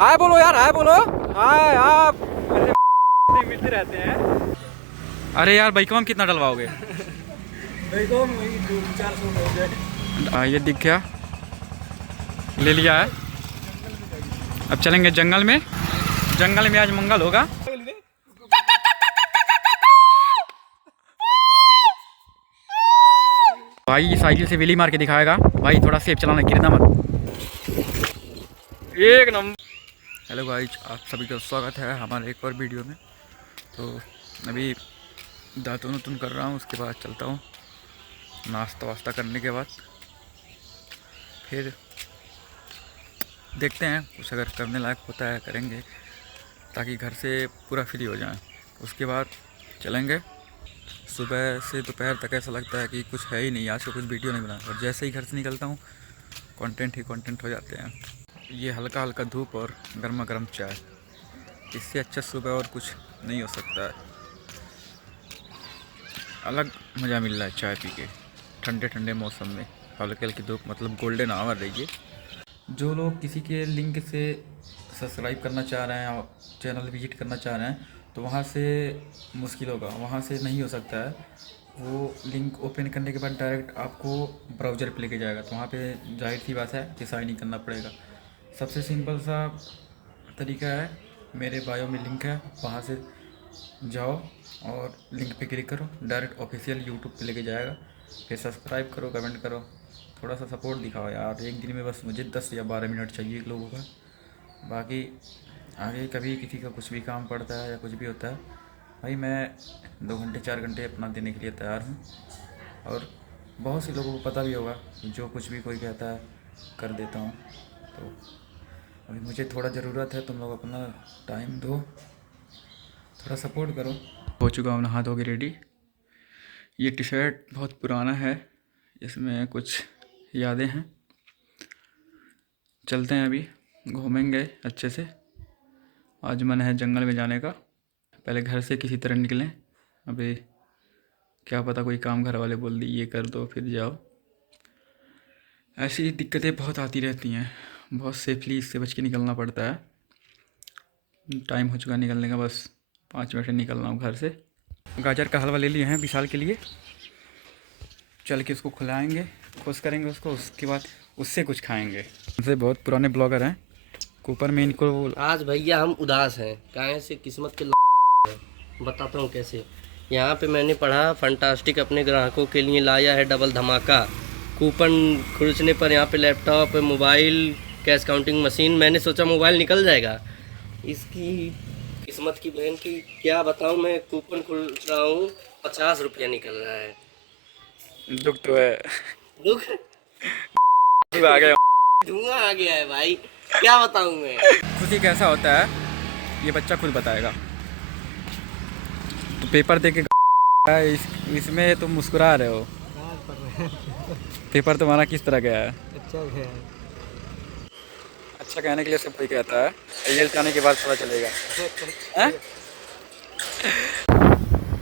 हाय बोलो यार, हाय बोलो। हाय आप ऐसे मिलते रहते हैं। अरे यार बाइक में कितना डलवाओगे? ये दिख गया, ले लिया है। अब चलेंगे जंगल में। जंगल में आज मंगल होगा। भाई साइकिल से वेली मार के दिखाएगा। भाई थोड़ा सेफ चलाना, गिरना मत। एक नंबर। हेलो गाइस, आप सभी का स्वागत है हमारे एक और वीडियो में। तो अभी दातुन उतुन कर रहा हूँ, उसके बाद चलता हूँ। नाश्ता वास्ता करने के बाद फिर देखते हैं, कुछ अगर करने लायक होता है करेंगे, ताकि घर से पूरा फ्री हो जाए। उसके बाद चलेंगे। सुबह से दोपहर तक ऐसा लगता है कि कुछ है ही नहीं, आज को कुछ वीडियो नहीं बना। और जैसे ही घर से निकलता हूँ, कंटेंट ही कंटेंट हो जाते हैं। ये हल्का हल्का धूप और गर्मा गर्म चाय, इससे अच्छा सुबह और कुछ नहीं हो सकता है। अलग मज़ा मिल रहा है चाय पी के, ठंडे ठंडे मौसम में। हल्की हल्की धूप, मतलब गोल्डन आवर रही है। जो लोग किसी के लिंक से सब्सक्राइब करना चाह रहे हैं और चैनल विजिट करना चाह रहे हैं, तो वहाँ से मुश्किल होगा, वहाँ से नहीं हो सकता है। वो लिंक ओपन करने के बाद डायरेक्ट आपको ब्राउज़र पे लेके जाएगा, तो वहाँ पे जाहिर सी बात है कि साइन इन करना पड़ेगा। सबसे सिंपल सा तरीका है, मेरे बायो में लिंक है, वहाँ से जाओ और लिंक पे क्लिक करो, डायरेक्ट ऑफिशियल यूट्यूब पे लेके जाएगा। फिर सब्सक्राइब करो, कमेंट करो, थोड़ा सा सपोर्ट दिखाओ यार। एक दिन में बस मुझे 10 या 12 मिनट चाहिए लोगों का। बाकी आगे कभी किसी का कुछ भी काम पड़ता है या कुछ भी होता है, भाई मैं 2 घंटे 4 घंटे अपना देने के लिए तैयार हूँ। और बहुत से लोगों को पता भी होगा कि जो कुछ भी कोई कहता है कर देता हूँ। तो अभी मुझे थोड़ा ज़रूरत है, तुम लोग अपना टाइम दो, थोड़ा सपोर्ट करो। हो चुका हूँ नहा धो के रेडी। ये टी शर्ट बहुत पुराना है, इसमें कुछ यादें हैं। चलते हैं, अभी घूमेंगे अच्छे से। आज मन है जंगल में जाने का। पहले घर से किसी तरह निकलें, अभी क्या पता कोई काम घर वाले बोल दी ये कर दो फिर जाओ। ऐसी दिक्कतें बहुत आती रहती हैं, बहुत सेफली इससे बच के निकलना पड़ता है। टाइम हो चुका निकलने का, बस 5 मिनट से निकल रहा हूँ घर से। गाजर का हलवा ले लिए हैं विशाल के लिए, चल के उसको खुलाएंगे, खुश करेंगे उसको, उसके बाद उससे कुछ खाएंगे। उनसे बहुत पुराने ब्लॉगर हैं, ऊपर में इनको आज भैया हम उदास हैं, काहे से किस्मत के बताता हूँ कैसे। यहाँ पे मैंने पढ़ा फंटास्टिक अपने ग्राहकों के लिए लाया है डबल धमाका। कूपन खर्चने पर यहाँ पे laptop, mobile, cash counting machine. मैंने सोचा मोबाइल निकल जाएगा, इसकी किस्मत की बहन की क्या बताऊँ मैं। कूपन खुर्च रहा हूँ, 50 रुपया निकल रहा है। दुख तो है, दुख आ गया, धुआं आ गया है भाई, क्या बताऊँ मैं। खुशी कैसा होता है ये बच्चा खुद बताएगा। तो पेपर दे के इसमें तुम मुस्कुरा रहे हो। पेपर तुम्हारा किस तरह गया है? अच्छा है। अच्छा कहने के लिए सब कोई कहता है, रिजल्ट आने के बाद पता चलेगा। हैं?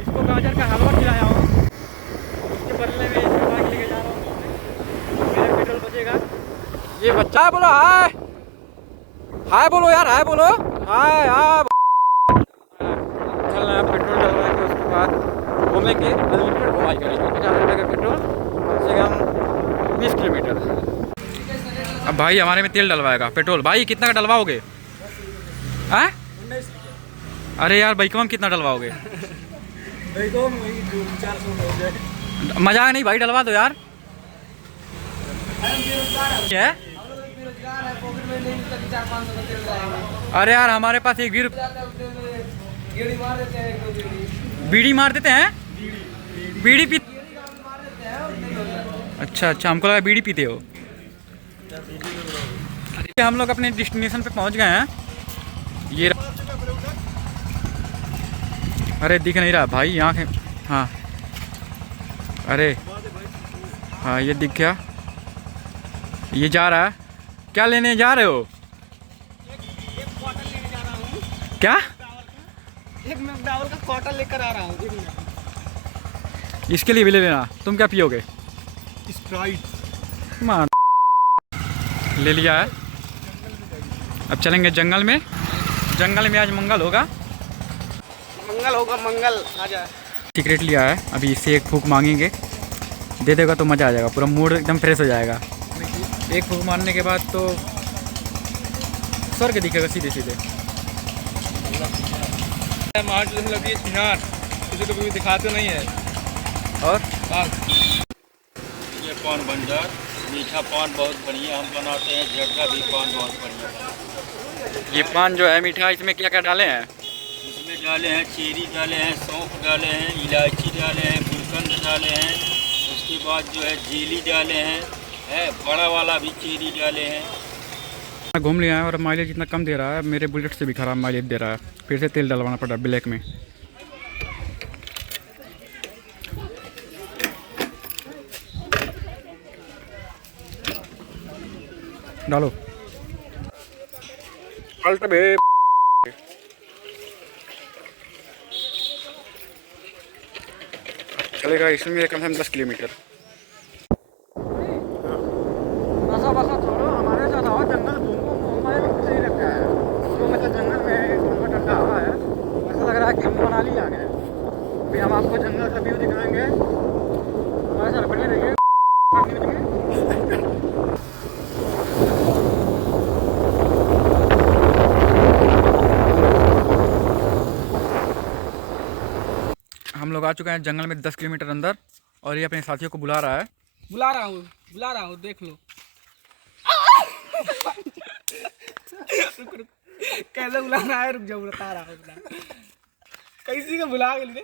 इसको गाजर का हलवा खिलाया हूँ, उसके बदले में इसको बाइक लेके जा रहा हूँ, मेरा पेट्रोल बचेगा। ये बच्चा बोलो हाय, हाय बोलो यार, हाय बोलो। हाय आप चल रहे हैं, पेट्रोल डलवाएंगे, उसके बाद घूमेंगे। अनलिमिटेड घुमाई करेंगे, 50 रुपये का पेट्रोल, कम से कम 20 किलोमीटर। अब भाई हमारे में तेल डलवाएगा, पेट्रोल। भाई कितना का डलवाओगे? हैं? अरे यार बाइक में कितना डलवाओगे? मजाक नहीं भाई, डलवा दो यार। क्या? अरे यार हमारे पास एक भी बीड़ी मार देते हैं। बीड़ी पी, अच्छा अच्छा, हमको लगा बीड़ी पीते हो। हम लोग अपने डेस्टिनेशन पे पहुंच गए हैं। ये अरे दिख नहीं रहा भाई यहाँ के। हाँ अरे हाँ, ये दिख गया, ये जा रहा है। क्या लेने जा रहे हो? एक बॉटल लेने जा रहा हूँ। क्या? एक मैकडॉवेल का बॉटल लेकर आ रहा हूँ। इसके लिए भी ले लेना। तुम क्या पियोगे? स्प्राइट। मान ले लिया है। अब चलेंगे जंगल में। जंगल में आज मंगल होगा। मंगल होगा मंगल। आजा। सिगरेट लिया है, अभी इससे एक फूंक मांगेंगे, दे देगा तो मज़ा आ जाएगा, पूरा मूड एकदम फ्रेश हो जाएगा। एक फूंक मारने के बाद तो स्वर्ग दिखेगा सीधे सीधे। किसी को भी दिखाते नहीं है। और ये पान बंजर मीठा पान बहुत बढ़िया हम बनाते हैं। जर्दा भी पान बहुत बढ़िया बनाते हैं। ये पान जो है मीठा, इसमें क्या क्या डाले हैं? इसमें डाले हैं चेरी, डाले हैं सौंफ, डाले हैं इलायची, डाले हैं गुलकंद, डाले हैं उसके बाद जो है जेली डाले हैं, बड़ा वाला भी चेरी डाले हैं। घूम लिया है और माइलेज इतना कम दे रहा है, मेरे बुलेट से भी ख़राब माइलेज दे रहा है। फिर से तेल डलवाना पड़ा ब्लैक में। डालो अल्ट बे। चलेगा इसमें कम से कम 10 किलोमीटर। बसा छोड़ो, हमारे साथ आओ, जंगल घूमो, हमारे को सही लगता है। तो मतलब जंगल में ठंडा ठंडा हवा है, ऐसा लग रहा है कि हम मनाली आ गए। अभी हम आपको जंगल का व्यू दिखाएंगे, हमारे साथ बने रहिए। हम लोग आ चुके हैं जंगल में 10 किलोमीटर अंदर, और ये अपने साथियों को बुला रहा है। बुला रहा हूँ, देख लो। कैसे बुलाना है, रुक जाओ, बता रहा हूँ। कैसी का बुला के लिए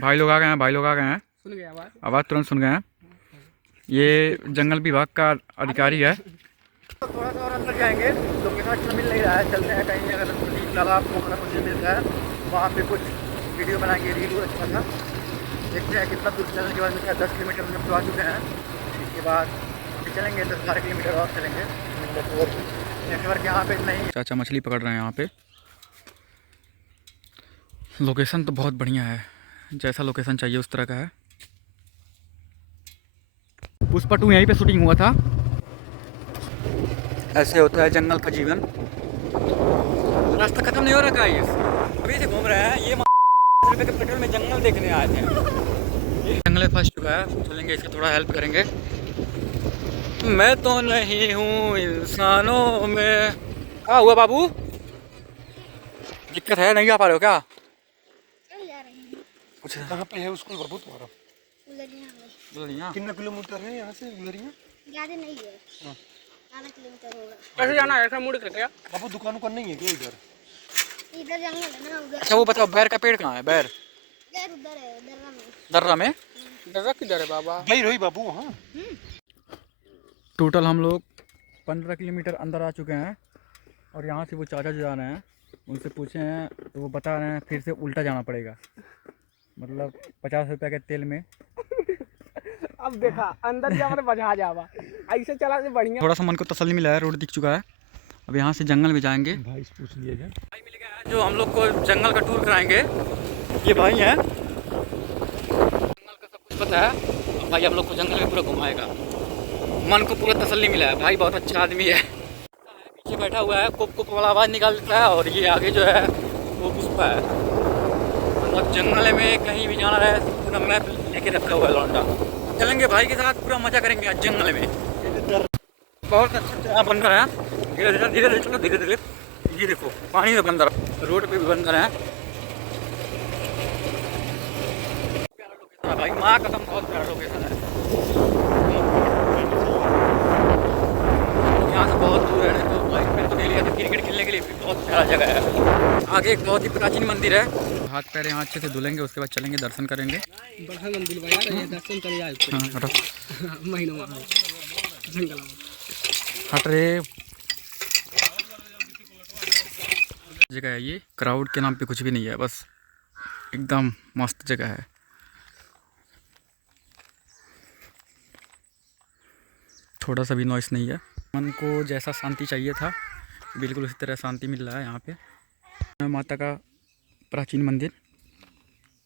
भाई लोग आ गए हैं, सुन गया आवाज। आवाज़ तुरंत सुन गए हैं। ये जंगल विभाग का अधिकारी है। तो थोड़ा सा और अंदर जाएंगे, लोकेशन अच्छा मिल नहीं रहा है, चलते हैं कहीं अगर तालाब पोखरा कुछ मिलता है वहाँ पे कुछ वीडियो बनाएंगे, रील अच्छा था। देखते हैं कितना दूर चलने के बाद मिलता है। 10 किलोमीटर हम लोग आ चुके हैं। इसके बाद अभी चलेंगे 10-12 किलोमीटर और चलेंगे। नेटवर्क यहाँ पे नहीं। चाचा मछली पकड़ रहे हैं यहाँ पे। लोकेशन तो बहुत बढ़िया है, जैसा लोकेशन चाहिए उस तरह का है। पुष्पा 2 यहीं पे शूटिंग हुआ था। ऐसे होता है जंगल का जीवन। रास्ता खत्म नहीं हो रखा है, अभी से घूम रहे हैं। ये रुपये के पेट्रोल में जंगल देखने आए थे। जंगल में फंस चुका है, चलेंगे इसकी थोड़ा हेल्प करेंगे। मैं तो नहीं हूँ इंसानों में। क्या हुआ बाबू, दिक्कत है, नहीं आ पा रहे हो क्या? कुछ कहाँ पे है स्कूल बाबू तुम्हारा? उलरिया कितना किलोमीटर है यहाँ से उलरिया? ज़्यादा नहीं है, 12 किलोमीटर होगा। कैसे जाना है, ऐसा मुड़ के क्या? बाबू दुकान उकान नहीं है क्या इधर? इधर जंगल है ना, उधर। अच्छा वो बताओ, बैर का पेड़ कहाँ है? बैर इधर उधर है, दर्रा में। दर्रा में। दर्रा किधर है बाबा? गई रही बाबू वहाँ। टोटल हम लोग 15 किलोमीटर अंदर आ चुके हैं, और यहाँ से वो चाचा जो जा रहे हैं उनसे पूछे हैं तो वो बता रहे हैं फिर से उल्टा जाना पड़ेगा, मतलब 50 रुपये के तेल में। अब देखा अंदर जा हमारे बजा जावा, ऐसे चला से बढ़िया। थोड़ा सा मन को तसल्ली मिला है, रोड दिख चुका है। अब यहाँ से जंगल में जाएंगे। भाई से पूछ लिया जाए। भाई मिल गया है जो हम लोग को जंगल का टूर कराएंगे। ये भाई हैं, जंगल का सब कुछ पता है। अब भाई हम लोग को जंगल में पूरा घुमाएगा। मन को पूरा तसल्ली मिला है, भाई बहुत अच्छा आदमी है। पीछे बैठा हुआ है, कुप कुप वाला आवाज़ निकाल देता है, और ये आगे जो है वो पुष्पा है। मतलब जंगल में कहीं भी जाना है पूरा मैप लेके रखा हुआ है लौंडा। चलेंगे भाई के साथ, पूरा मजा करेंगे आज जंगल में। बहुत अच्छा बंदर है, धीरे धीरे धीरे धीरे चलो, धीरे धीरे। ये देखो पानी में बंदर, रोड पे भी बंदर है। भाई माँ कसम बहुत प्यारा लोकेशन है। यहाँ से बहुत दूर है, तो भाई मैंने तो ले लिया था क्रिकेट खेलने के लिए, बहुत प्यारा जगह है। आगे एक बहुत ही प्राचीन मंदिर है। हाथ पैर यहाँ अच्छे से धुलेंगे, उसके बाद चलेंगे, दर्शन करेंगे। बढ़ा मंदिर बजा रहे हैं, दर्शन कर आए हाँ हटो, महीनों में जंगल में। हट रे। जगह है ये, क्राउड के नाम पे कुछ भी नहीं है, बस एकदम मस्त जगह है। थोड़ा सा भी नॉइस नहीं है। मन को जैसा शांति चाहिए था बिल्कुल उसी तरह शांति मिल रहा है यहाँ पे। माता का प्राचीन मंदिर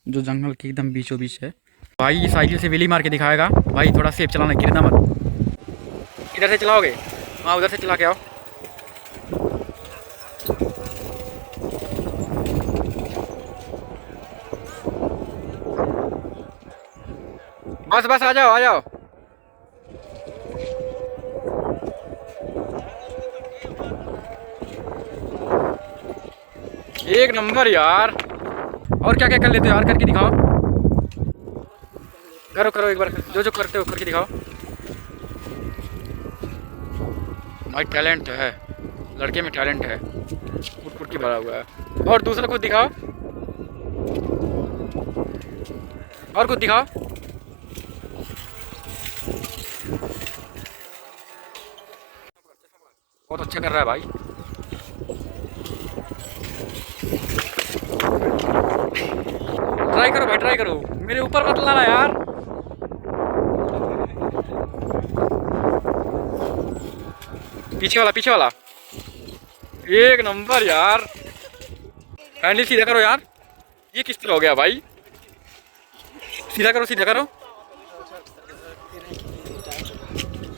जो जंगल के एकदम बीचों बीच है। भाई ये साइकिल से व्हीली मार के दिखाएगा। भाई थोड़ा सेफ चलाना, गिरना मत। इधर से चलाओगे? हाँ उधर से चला के आओ। बस बस आ जाओ आ जाओ। एक नंबर यार। और क्या क्या कर लेते हो यार, करके दिखाओ। करो करो एक बार, जो जो करते हो करके दिखाओ। भाई टैलेंट है, लड़के में टैलेंट है, फुट फुट की भरा हुआ है। और दूसरा कुछ दिखाओ, और कुछ दिखाओ। बहुत अच्छा कर रहा है भाई। ट्राई करो भाई, ट्राई करो। मेरे ऊपर मत लाना यार। पीछे वाला, पीछे वाला। एक नंबर यार। हैंडल सीधा करो यार। ये किस तरह हो गया भाई? सीधा करो, सीधा करो।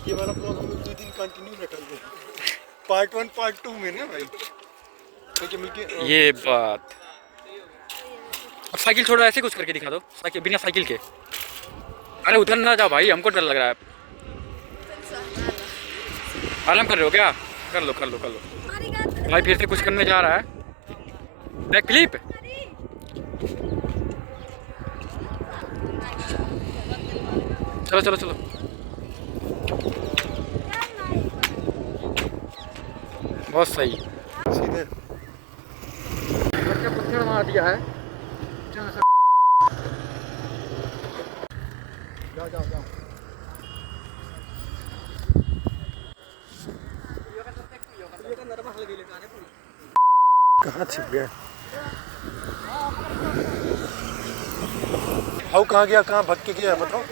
ये वाला ब्लॉग हम लोग 2 दिन कंटिन्यू रखेंगे। पार्ट 1 पार्ट 2 में ना भाई, तो मिलके ये बात। अब साइकिल छोड़ो, ऐसे कुछ करके दिखा दो, साइकिल बिना साइकिल के। अरे उधर ना जाओ भाई, हमको डर लग रहा है। आराम कर रहे हो क्या? कर लो कर लो कर लो। भाई फिर से कुछ करने जा रहा है। Back flip. चलो चलो चलो। बहुत सही। सीधे पत्थर मार दिया है। जाओ जाओ जाओ। कहाँ छिप गया? हाउ कहाँ गया, कहाँ भटक के गया बताओ।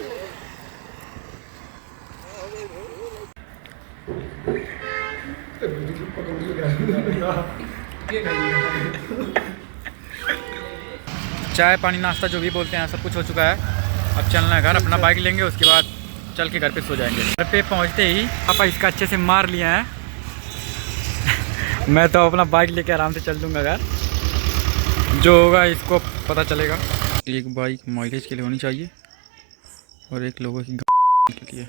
चाय पानी नाश्ता जो भी बोलते हैं सब कुछ हो चुका है। अब चलना है घर, अपना बाइक लेंगे, उसके बाद चल के घर पे सो जाएंगे। घर पे पहुंचते ही पापा इसका अच्छे से मार लिए हैं। मैं तो अपना बाइक लेके आराम से चल दूंगा घर, जो होगा इसको पता चलेगा। एक बाइक माइलेज के लिए होनी चाहिए और एक लोगों की के लिए।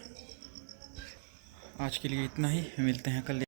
आज के लिए इतना ही, मिलते हैं कल।